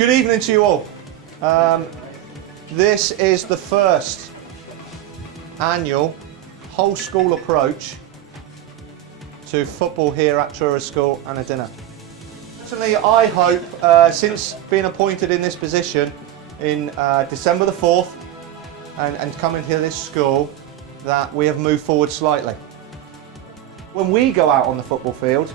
Good evening to you all. This is the first annual whole school approach to football here at Truro School and a dinner. Personally, I hope, since being appointed in this position in December the 4th and coming to this school, that we have moved forward slightly. When we go out on the football field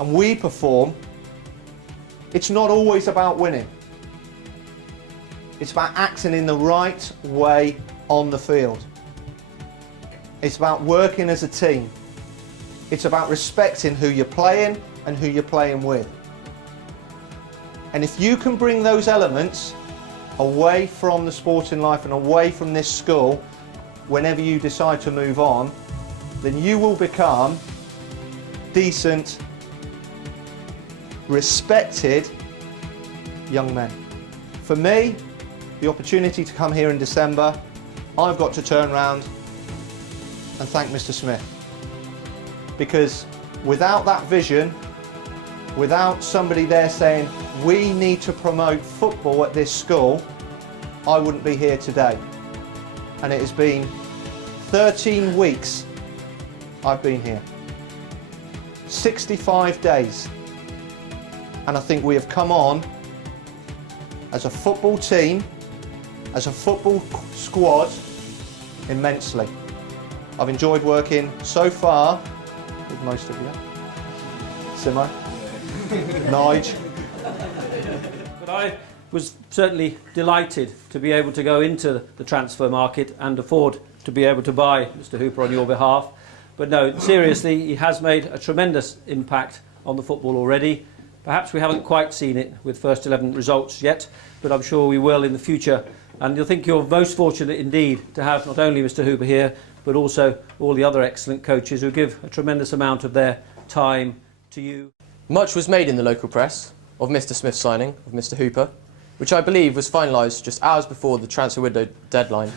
and we perform, it's not always about winning. It's about acting in the right way on the field. It's about working as a team. It's about respecting who you're playing and who you're playing with. And if you can bring those elements away from the sporting life and away from this school, whenever you decide to move on, then you will become decent, respected young men. For me, the opportunity to come here in December, I've got to turn around and thank Mr. Smith. Because without that vision, without somebody there saying, we need to promote football at this school, I wouldn't be here today. And it has been 13 weeks I've been here. 65 days. And I think we have come on as a football team, as a football squad, immensely. I've enjoyed working so far with most of you. Simo, Nige. But I was certainly delighted to be able to go into the transfer market and afford to be able to buy Mr. Hooper on your behalf. But no, seriously, he has made a tremendous impact on the football already. Perhaps we haven't quite seen it with first 11 results yet, but I'm sure we will in the future. And you'll think you're most fortunate indeed to have not only Mr. Hooper here, but also all the other excellent coaches who give a tremendous amount of their time to you. Much was made in the local press of Mr. Smith's signing of Mr. Hooper, which I believe was finalised just hours before the transfer window deadline.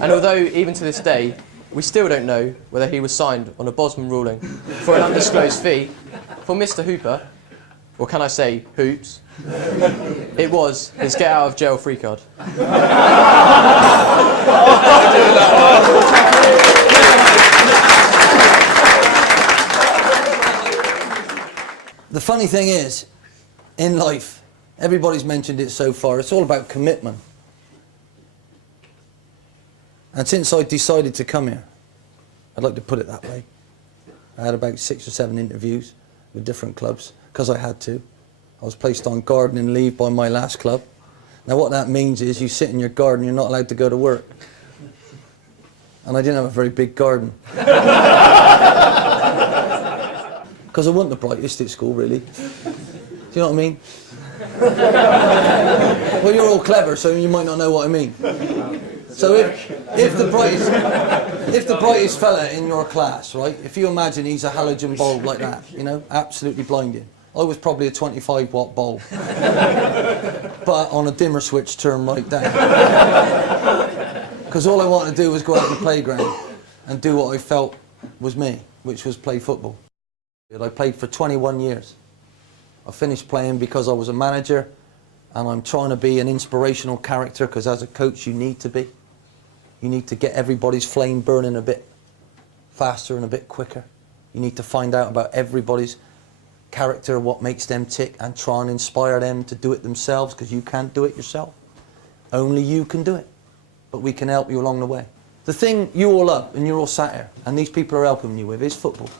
And although even to this day, we still don't know whether he was signed on a Bosman ruling for an undisclosed fee, for Mr. Hooper, or can I say Hoops, it was his get out of jail free card. The funny thing is, in life, everybody's mentioned it so far, it's all about commitment. And since I decided to come here, I'd like to put it that way, I had about 6 or 7 interviews with different clubs, because I had to. I was placed on gardening leave by my last club. Now what that means is you sit in your garden, you're not allowed to go to work. And I didn't have a very big garden. Because I wasn't the brightest at school, really. Do you know what I mean? Well, you're all clever, so you might not know what I mean. So if the brightest fella in your class, right, if you imagine he's a halogen bulb like that, you know, absolutely blinding. I was probably a 25-watt bulb, but on a dimmer switch turned right down. Because all I wanted to do was go out on the playground and do what I felt was me, which was play football. I played for 21 years. I finished playing because I was a manager, and I'm trying to be an inspirational character, because as a coach you need to be. You need to get everybody's flame burning a bit faster and a bit quicker. You need to find out about everybody's character, what makes them tick, and try and inspire them to do it themselves, because you can't do it yourself. Only you can do it, but we can help you along the way. The thing you all love, and you're all sat here, and these people are helping you with, is football.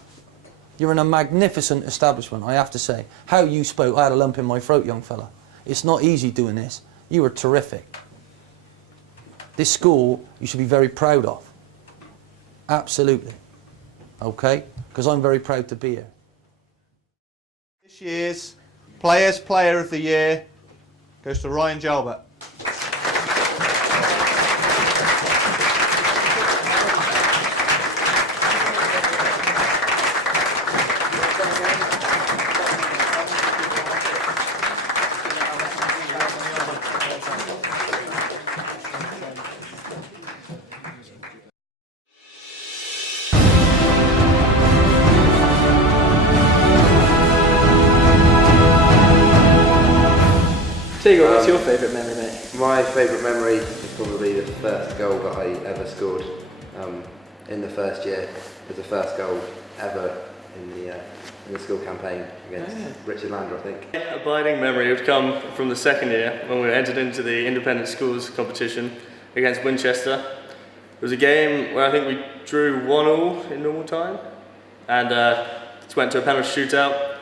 You're in a magnificent establishment, I have to say. How you spoke, I had a lump in my throat, young fella. It's not easy doing this. You were terrific. This school you should be very proud of. Absolutely. Okay? Because I'm very proud to be here. This year's Player of the Year goes to Ryan Jalbert. Diggle, what's your favourite memory, mate? My favourite memory is probably the first goal that I ever scored in the first year. It was the first goal ever in the school campaign against Richard Lander, I think. Abiding memory would come from the second year when we entered into the independent schools competition against Winchester. It was a game where I think we drew 1-1 in normal time, and it went to a penalty shootout,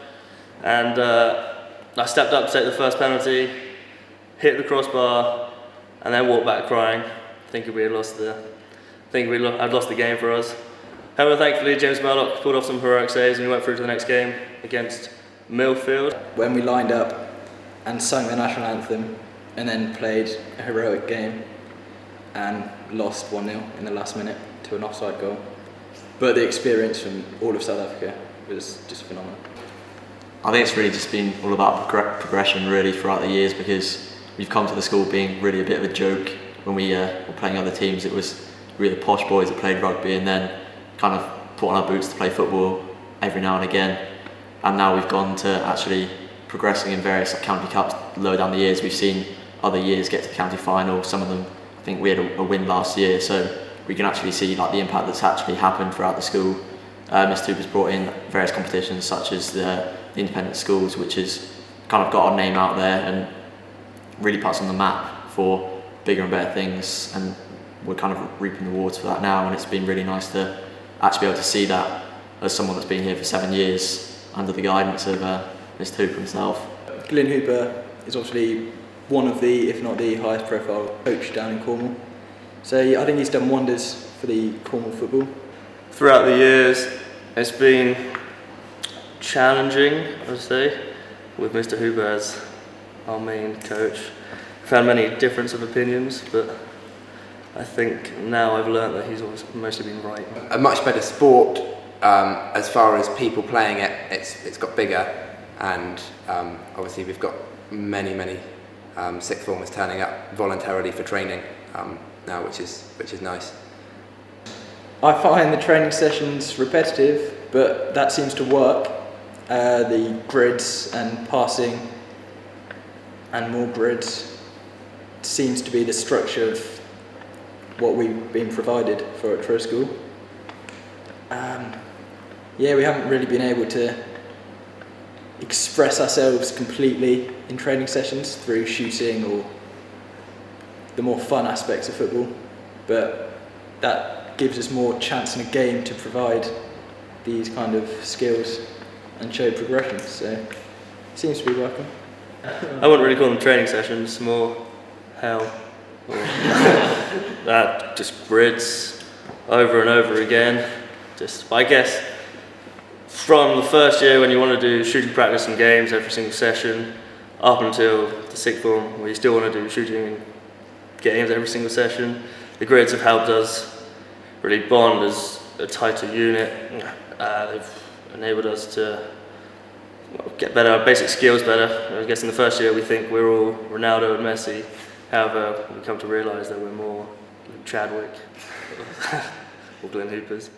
and I stepped up to take the first penalty, hit the crossbar, and then walked back crying, thinking we had lost I'd lost the game for us. However, thankfully, James Murdoch pulled off some heroic saves and we went through to the next game against Millfield. When we lined up and sung the national anthem and then played a heroic game and lost 1-0 in the last minute to an offside goal. But the experience from all of South Africa was just phenomenal. I think it's really just been all about progression really throughout the years, because we've come to the school being really a bit of a joke. When we were playing other teams, it was really the posh boys that played rugby, and then kind of put on our boots to play football every now and again. And now we've gone to actually progressing in various county cups lower down the years. We've seen other years get to the county final. Some of them, I think we had a win last year, so we can actually see like the impact that's actually happened throughout the school. Mr. Hooper's brought in various competitions such as the independent schools, which has kind of got our name out there and really puts on the map for bigger and better things, and we're kind of reaping the rewards for that now, and it's been really nice to actually be able to see that as someone that's been here for 7 years under the guidance of Mr. Hooper himself. Glynn Hooper is obviously one of the, if not the highest profile coach down in Cornwall. So I think he's done wonders for the Cornwall football. Throughout the years, it's been challenging, I would say, with Mr. Hooper as our main coach. We've had many difference of opinions, but I think now I've learnt that he's always mostly been right. A much better sport as far as people playing it. It's got bigger, and obviously we've got many sixth formers turning up voluntarily for training now, which is nice. I find the training sessions repetitive, but that seems to work. The grids and passing and more grids seems to be the structure of what we've been provided for at Truro School. Yeah, we haven't really been able to express ourselves completely in training sessions through shooting or the more fun aspects of football, but that gives us more chance in a game to provide these kind of skills and show progression, so it seems to be working. I wouldn't really call them training sessions, more hell. Or that just grids over and over again. I guess from the first year when you want to do shooting practice and games every single session, up until the sixth form where you still want to do shooting and games every single session, the grids have helped us really bond as a tighter unit. They've enabled us to get better, our basic skills better. I guess in the first year we think we're all Ronaldo and Messi. However, we come to realise that we're more Chadwick or Glynn Hoopers.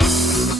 Thank you.